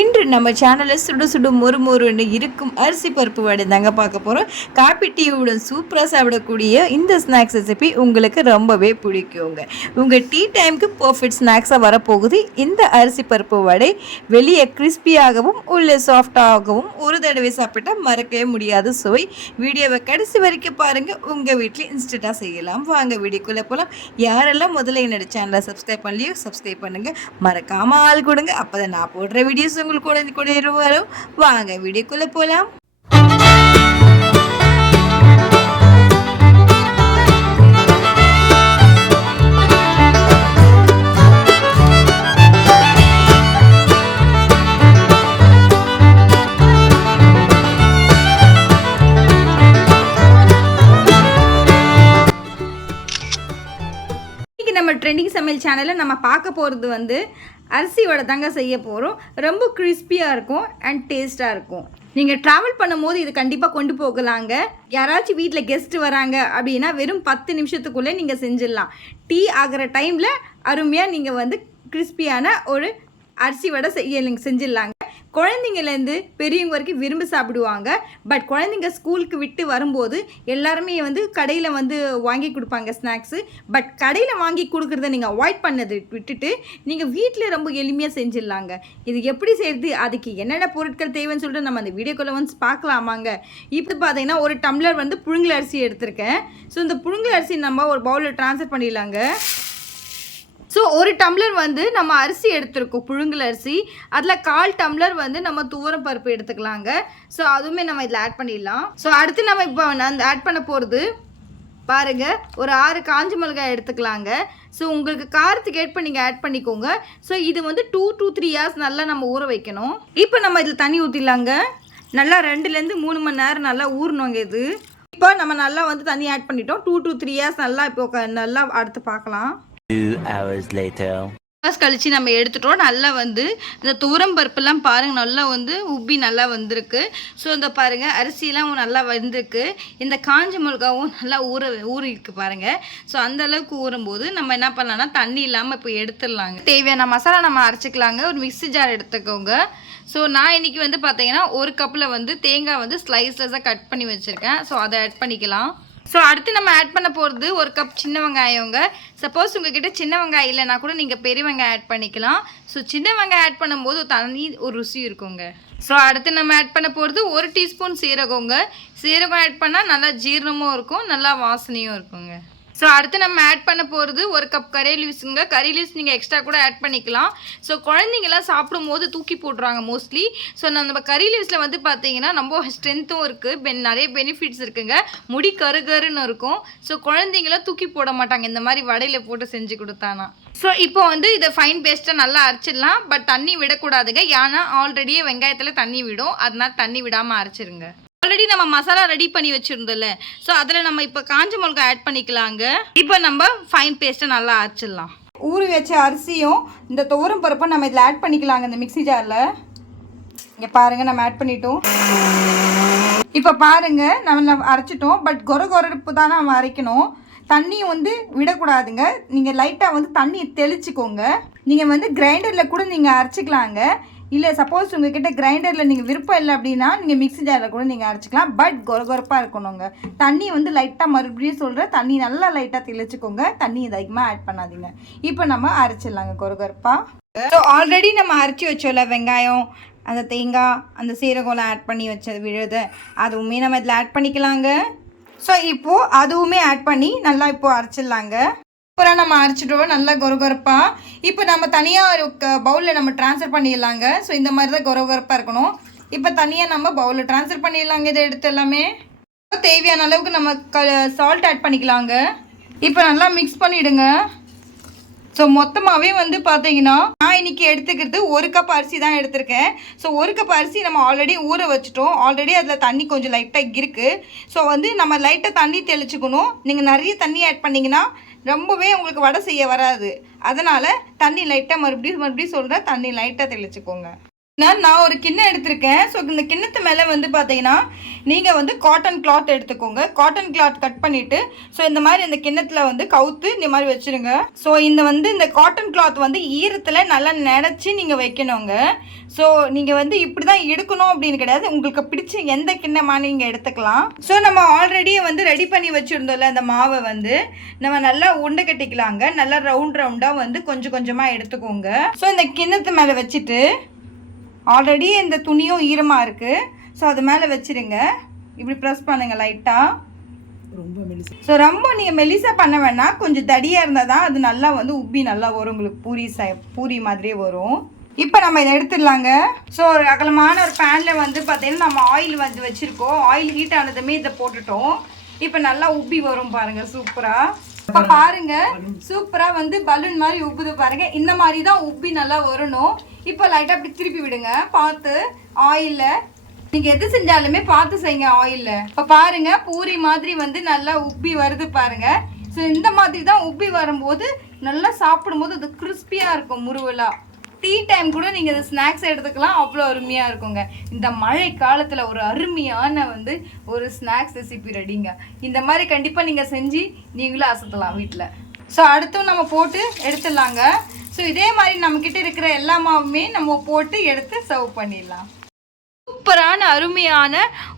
இன்று நம்ம சேனலில் சுடு சுடு மொறுமொறுன்னு இருக்கும் அரிசி பருப்பு வடை தாங்க பார்க்க போகிறோம். காப்பி டீயுடன் சூப்பராக சாப்பிடக்கூடிய இந்த ஸ்நாக்ஸ் ரெசிபி உங்களுக்கு ரொம்பவே பிடிக்குங்க. உங்கள் டீ டைமுக்கு பர்ஃபெக்ட் ஸ்நாக்ஸாக வரப்போகுது இந்த அரிசி பருப்பு வடை. வெளியே கிறிஸ்பியாகவும் உள்ளே சாஃப்டாகவும் ஒரு தடவை சாப்பிட்டால் மறக்கவே முடியாத சுவை. வீடியோவை கடைசி வரைக்கும் பாருங்கள், உங்கள் வீட்டில் இன்ஸ்டண்ட்டாக செய்யலாம். வாங்க வீடியோக்குள்ளே போகலாம். யாரெல்லாம் முதல்ல என்னோட சேனலை சப்ஸ்கிரைப் பண்ணலையோ சப்ஸ்கிரைப் பண்ணுங்கள், மறக்காமல் ஆள் கொடுங்க. அப்போ தான் நான் போடுற வீடியோஸ் உங்களுக்கு கூட வரும். வாங்க வீடியோக்குள்ள போலாம். நம்ம ட்ரெண்டிங் சமையல் சேனலில் நம்ம பார்க்க போகிறது வந்து அரிசி வடை தாங்க செய்ய போகிறோம். ரொம்ப கிறிஸ்பியாக இருக்கும் அண்ட் டேஸ்ட்டாக இருக்கும். நீங்கள் ட்ராவல் பண்ணும் போது இது கண்டிப்பாக கொண்டு போகலாங்க. யாராச்சும் வீட்டில் கெஸ்ட்டு வராங்க அப்படின்னா வெறும் 10 நிமிஷத்துக்குள்ளே நீங்கள் செஞ்சிடலாம். டீ ஆகிற டைமில் அருமையாக நீங்கள் வந்து கிறிஸ்பியான ஒரு அரிசி வடை செஞ்சிடலாங்க. குழந்தைங்கலேருந்து பெரியவங்க வரைக்கும் விரும்பி சாப்பிடுவாங்க. பட் குழந்தைங்க ஸ்கூலுக்கு விட்டு வரும்போது எல்லாருமே வந்து கடையில் வந்து வாங்கி கொடுப்பாங்க ஸ்நாக்ஸு. பட் கடையில் வாங்கி கொடுக்குறத நீங்கள் அவாய்ட் பண்ணது விட்டுட்டு நீங்கள் வீட்டில் ரொம்ப எளிமையாக செஞ்சிடலாங்க. இது எப்படி செய்யுது, அதுக்கு என்னென்ன பொருட்கள் தேவைன்னு சொல்லிட்டு நம்ம அந்த வீடியோக்குள்ளே வந்து பார்க்கலாமாங்க. இப்போ பார்த்தீங்கன்னா ஒரு டம்ளர் வந்து புழுங்கல் அரிசி எடுத்திருக்கேன். ஸோ இந்த புழுங்கல் அரிசி நம்ம ஒரு பவுலில் ட்ரான்ஸ்ஃபர் பண்ணிடலாங்க. ஸோ ஒரு டம்ளர் வந்து நம்ம அரிசி எடுத்துருக்கோம், புழுங்கல் அரிசி. அதில் 1/4 டம்ளர் வந்து நம்ம துவரம் பருப்பு எடுத்துக்கலாங்க. ஸோ அதுவுமே நம்ம இதில் ஆட் பண்ணிடலாம். ஸோ அடுத்து நம்ம இப்போ அந்த ஆட் பண்ண போகிறது பாருங்கள், ஒரு 6 காஞ்ச மிளகாய் எடுத்துக்கலாங்க. ஸோ உங்களுக்கு காரத்துக்கு ஏற்ப நீங்கள் ஆட் பண்ணிக்கோங்க. ஸோ இது வந்து 2 to 3 hours நல்லா நம்ம ஊற வைக்கணும். இப்போ நம்ம இதில் தண்ணி ஊற்றிடலாங்க. நல்லா 2லேருந்து 3 மணி நேரம் நல்லா ஊறணுங்க இது. இப்போ நம்ம நல்லா வந்து தண்ணி ஆட் பண்ணிட்டோம். 2 to 3 hours நல்லா இப்போ நல்லா அடுத்து பார்க்கலாம். 2 hours later. கழிச்சு நம்ம எடுத்துட்டோம். நல்லா வந்து இந்த துவரம் பருப்புலாம் பாருங்கள், நல்லா வந்து உப்பி நல்லா வந்திருக்கு. ஸோ இந்த பாருங்கள் அரிசிலாம் நல்லா வந்திருக்கு. இந்த காஞ்ச மிளகாவும் நல்லா ஊறிருக்கு பாருங்கள். ஸோ அந்த அளவுக்கு ஊறும்போது நம்ம என்ன பண்ணலாம்னா தண்ணி இல்லாமல் இப்போ எடுத்துடலாங்க. தேவையான மசாலா நம்ம அரைச்சிக்கலாங்க. ஒரு மிக்ஸி ஜார் எடுத்துக்கோங்க. ஸோ நான் இன்றைக்கி வந்து பார்த்தீங்கன்னா ஒரு கப்பில் வந்து தேங்காய் வந்து ஸ்லைஸாக கட் பண்ணி வச்சுருக்கேன். ஸோ அதை ஆட் பண்ணிக்கலாம். ஸோ அடுத்து நம்ம ஆட் பண்ண போகிறது ஒரு கப் சின்ன வெங்காயங்க. சப்போஸ் உங்ககிட்ட சின்ன வெங்காயம் இல்லைனா கூட நீங்கள் பெரிய வெங்காயம் ஆட் பண்ணிக்கலாம். ஸோ சின்ன வெங்காயம் ஆட் பண்ணும்போது தனி ஒரு ருசி இருக்குங்க. ஸோ அடுத்து நம்ம ஆட் பண்ண போகிறது 1 டீஸ்பூன் சீரகங்க. சீரகம் ஆட் பண்ணால் நல்லா ஜீரணமும் இருக்கும், நல்லா வாசனையும் இருக்குங்க. ஸோ அடுத்து நம்ம ஆட் பண்ண போகிறது ஒரு கப் கறி லீவ்ஸுங்க. கறி லீவ்ஸ் நீங்கள் எக்ஸ்ட்ரா கூட ஆட் பண்ணிக்கலாம். ஸோ குழந்தைங்கலாம் சாப்பிடும் போது தூக்கி போட்டுருவாங்க மோஸ்ட்லி. ஸோ நம்ம கறி லீவ்ஸில் வந்து பார்த்தீங்கன்னா ரொம்ப ஸ்ட்ரென்த்தும் இருக்குது, நிறைய பெனிஃபிட்ஸ் இருக்குங்க. முடி கருகருன்னு இருக்கும். ஸோ குழந்தைங்களாம் தூக்கி போட மாட்டாங்க இந்த மாதிரி வடையில் போட்டு செஞ்சு கொடுத்தானா. ஸோ இப்போ வந்து இதை ஃபைன் பேஸ்ட்டாக நல்லா அரைச்சிடலாம். பட் தண்ணி விடக்கூடாதுங்க, ஏன்னா ஆல்ரெடியே வெங்காயத்தில் தண்ணி விடும். அதனால் தண்ணி விடாமல் அரைச்சிருங்க. ஆல்ரெடி நம்ம மசாலா ரெடி பண்ணி வச்சுருந்தோம்ல, ஸோ அதில் நம்ம இப்போ காஞ்ச மிளகாய் ஆட் பண்ணிக்கலாங்க. இப்போ நம்ம ஃபைன் பேஸ்ட்டை நல்லா அரைச்சிடலாம். ஊறி வச்ச அரிசியும் இந்த துவரம் பருப்பை நம்ம இதில் ஆட் பண்ணிக்கலாங்க இந்த மிக்ஸி ஜாரில். இங்கே பாருங்கள் நம்ம ஆட் பண்ணிட்டோம். இப்போ பாருங்கள் நம்ம அரைச்சிட்டோம். பட் கொரப்பு தான் நம்ம அரைக்கணும். தண்ணியும் வந்து விடக்கூடாதுங்க. நீங்கள் லைட்டாக வந்து தண்ணி தெளிச்சிக்கோங்க. நீங்கள் வந்து கிரைண்டரில் கூட நீங்கள் அரைச்சிக்கலாங்க. இல்லை சப்போஸ் உங்ககிட்ட கிரைண்டரில் நீங்கள் விருப்பம் இல்லை அப்படின்னா நீங்கள் மிக்ஸி ஜாரில் கூட நீங்கள் அரைச்சிக்கலாம். பட் கொரப்பாக இருக்கணுங்க. தண்ணி வந்து லைட்டாக மறுபடியும் சொல்கிறேன், தண்ணி நல்லா லைட்டாக தெளிச்சிக்கோங்க. தண்ணி அதிகமாக ஆட் பண்ணாதீங்க. இப்போ நம்ம அரைச்சிடலாங்க கொரப்பாக. ஸோ ஆல்ரெடி நம்ம அரைச்சி வச்சோம்ல வெங்காயம், அந்த தேங்காய், அந்த சீரகம்லாம் ஆட் பண்ணி வச்சது விழுது, அதுவுமே நம்ம இதில் ஆட் பண்ணிக்கலாங்க. ஸோ இப்போது அதுவுமே ஆட் பண்ணி நல்லா இப்போது அரைச்சிடலாங்க. அப்புறம் நம்ம அரைச்சிட்டோம் நல்லா கொரப்பாக. இப்போ நம்ம தனியாக ஒரு பவுலில் நம்ம ட்ரான்ஸ்ஃபர் பண்ணிடலாங்க. ஸோ இந்த மாதிரி தான் கொரப்பாக இருக்கணும். இப்போ தனியாக நம்ம பவுலில் ட்ரான்ஸ்ஃபர் பண்ணிடலாங்க. இதை எடுத்து எல்லாமே தேவையான அளவுக்கு நம்ம சால்ட் ஆட் பண்ணிக்கலாங்க. இப்போ நல்லா மிக்ஸ் பண்ணிவிடுங்க. ஸோ மொத்தமாகவே வந்து பார்த்தீங்கன்னா நான் இன்றைக்கி எடுத்துக்கிறது 1 கப் அரிசி தான் எடுத்திருக்கேன். ஸோ 1 கப் அரிசி நம்ம ஆல்ரெடி ஊற வச்சுட்டோம். ஆல்ரெடி அதில் தண்ணி கொஞ்சம் லைட்டாக இருக்குது. ஸோ வந்து நம்ம லைட்டாக தண்ணி தெளிச்சுக்கணும். நீங்கள் நிறைய தண்ணி ஆட் பண்ணிங்கன்னா ரொம்பவே உங்களுக்கு வடை செய்ய வராது. அதனால் தண்ணி லைட்டாக மறுபடியும் சொல்கிறேன், தண்ணி லைட்டாக தெளிச்சுக்கோங்க. நான் ஒரு கிண்ணம் எடுத்திருக்கேன். ஸோ இந்த கிண்ணத்து மேலே வந்து பார்த்தீங்கன்னா நீங்கள் வந்து காட்டன் கிளாத் எடுத்துக்கோங்க. காட்டன் கிளாத் கட் பண்ணிவிட்டு ஸோ இந்த மாதிரி இந்த கிண்ணத்தில் வந்து கவுத்து இந்த மாதிரி வச்சுருங்க. ஸோ இந்த காட்டன் கிளாத் வந்து ஈரத்தில் நல்லா நினச்சி நீங்கள் வைக்கணுங்க. ஸோ நீங்கள் வந்து இப்படி தான் எடுக்கணும் அப்படின்னு கிடையாது, உங்களுக்கு பிடிச்ச எந்த கிண்ணமாக நீங்கள் எடுத்துக்கலாம். ஸோ நம்ம ஆல்ரெடியே வந்து ரெடி பண்ணி வச்சுருந்தோம்ல அந்த மாவை வந்து நம்ம நல்லா உருண்டை கட்டிக்கலாங்க. நல்லா ரவுண்டாக வந்து கொஞ்சம் கொஞ்சமாக எடுத்துக்கோங்க. ஸோ இந்த கிண்ணத்து மேலே வச்சுட்டு ஆல்ரெடி இந்த துணியும் ஈரமாக இருக்குது. ஸோ அது மேலே வச்சுருங்க. இப்படி ப்ரெஸ் பண்ணுங்க லைட்டாக. ஸோ ரொம்ப நீங்கள் மெலிசாக பண்ண வேணாம், கொஞ்சம் தடியாக இருந்தால் தான் அது நல்லா வந்து உப்பி நல்லா வரும், உங்களுக்கு பூரி மாதிரியே வரும். இப்போ நம்ம இதை எடுத்துடலாங்க. ஸோ ஒரு அகலமான ஒரு பேனில் வந்து பார்த்தீங்கன்னா நம்ம ஆயில் வந்து வச்சுருக்கோம். ஆயில் ஹீட் ஆனதுமே இதை போட்டுட்டோம். இப்போ நல்லா உப்பி வரும் பாருங்கள் சூப்பராக. இப்போ பாருங்க சூப்பராக வந்து பலூன் மாதிரி உப்புது பாருங்க. இந்த மாதிரி தான் உப்பி நல்லா வரணும். இப்போ லைட்டாக அப்படி திருப்பி விடுங்க பார்த்து. ஆயிலில் நீங்கள் எது செஞ்சாலுமே பார்த்து செய்யுங்க ஆயிலில். இப்போ பாருங்க பூரி மாதிரி வந்து நல்லா உப்பி வருது பாருங்க. ஸோ இந்த மாதிரி தான் உப்பி வரும்போது நல்லா சாப்பிடும்போது அது கிறிஸ்பியாக இருக்கும் முருவலாக. டீ டைம் கூட நீங்கள் இந்த ஸ்நாக்ஸ் எடுத்துக்கலாம், அவ்வளோ அருமையாக இருக்குங்க. இந்த மழை காலத்தில் ஒரு அருமையான வந்து ஒரு ஸ்நாக்ஸ் ரெசிபி ரெடிங்க. இந்த மாதிரி கண்டிப்பாக நீங்கள் செஞ்சு நீங்களும் அசத்தலாம் வீட்டில். ஸோ அடுத்தும் நம்ம போட்டு எடுத்துடலாங்க. ஸோ இதே மாதிரி நம்மக்கிட்ட இருக்கிற எல்லா மாவுமே நம்ம போட்டு எடுத்து சர்வ் பண்ணிடலாம். சூப்பரான அருமையான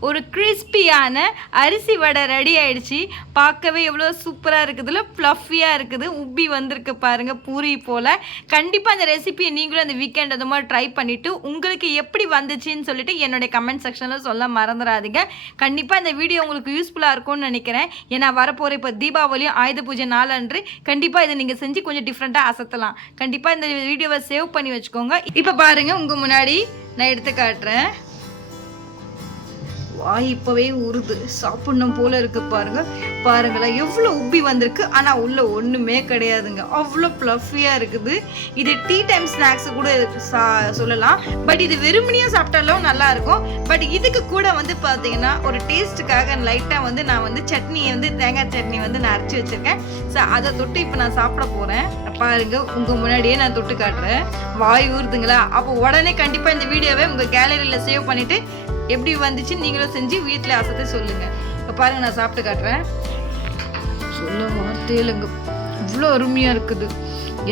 ஒரு கிறிஸ்பியான அரிசி வடை ரெடி ஆயிடுச்சு. பார்க்கவே எவ்வளோ சூப்பராக இருக்குதுல, ஃப்ளஃபியாக இருக்குது, உப்பி வந்திருக்கு பாருங்கள் பூரி போல். கண்டிப்பாக அந்த ரெசிபியை நீங்களும் அந்த வீக்கெண்ட் அந்த மாதிரி ட்ரை பண்ணிவிட்டு உங்களுக்கு எப்படி வந்துச்சுன்னு சொல்லிட்டு என்னுடைய கமெண்ட் செக்ஷனில் சொல்ல மறந்துடாதீங்க. கண்டிப்பாக இந்த வீடியோ உங்களுக்கு யூஸ்ஃபுல்லாக இருக்கும்னு நினைக்கிறேன். ஏன்னா வரப்போகிற இப்போ தீபாவளியும் ஆயுத பூஜை நாளன்று கண்டிப்பாக இதை நீங்கள் செஞ்சு கொஞ்சம் டிஃப்ரெண்ட்டாக அசத்தலாம். கண்டிப்பாக இந்த வீடியோவை சேவ் பண்ணி வச்சுக்கோங்க. இப்போ பாருங்கள் உங்கள் முன்னாடி நான் எடுத்து காட்டுறேன். வாய் இப்போவே உருது, சாப்பிடணும் போல இருக்குது பாருங்களேன் எவ்வளோ உப்பி வந்திருக்கு. ஆனால் உள்ள ஒன்றுமே கிடையாதுங்க, அவ்வளோ ப்ளஃபியாக இருக்குது. இது டீ டைம் ஸ்நாக்ஸு கூட சொல்லலாம். பட் இது வெறுமனையாக சாப்பிட்டாலும் நல்லாயிருக்கும். பட் இதுக்கு கூட வந்து பார்த்தீங்கன்னா ஒரு டேஸ்ட்டுக்காக லைட்டாக வந்து நான் வந்து சட்னி வந்து தேங்காய் சட்னி வந்து நான் அரைச்சி வச்சுருக்கேன். ஸோ அதை தொட்டு இப்போ நான் சாப்பிட போகிறேன். பாருங்க உங்கள் முன்னாடியே நான் தொட்டு காட்டுறேன். வாய் ஊறுதுங்களா? அப்போ உடனே கண்டிப்பாக இந்த வீடியோவை உங்கள் கேலரியில் சேவ் பண்ணிவிட்டு எப்படி வந்துச்சு நீங்களும் செஞ்சு வீட்டில் அசத்தை சொல்லுங்கள். இப்போ பாருங்கள் நான் சாப்பிட்டு காட்டுறேன். சொல்ல வார்த்தையிலங்க இவ்வளோ அருமையாக இருக்குது.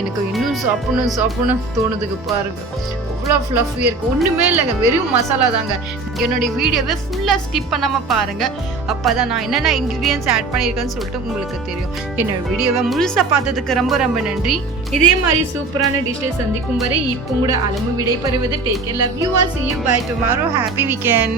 எனக்கு இன்னும் சாப்பிடணும் தோணுதுக்கு பாருங்கள். அவ்வளோ ஃப்ளஃபியாக இருக்குது, ஒன்றுமே இல்லைங்க, வெறும் மசாலா தாங்க. என்னுடைய வீடியோவை ஃபுல்லாக ஸ்கிப் பண்ணாமல் பாருங்கள். அப்போ தான் நான் என்னென்ன இன்க்ரீடியன்ஸ் ஆட் பண்ணியிருக்கேன்னு சொல்லிட்டு உங்களுக்கு தெரியும். என்னோடய வீடியோவை முழுசாக பார்த்ததுக்கு ரொம்ப ரொம்ப நன்றி. இதே மாதிரி சூப்பரான டிஷ்ஷை சந்திக்கும் வரை இப்போ கூட அளவு விடைபெறுவது. Take care, love you all, see you, bye tomorrow, happy weekend.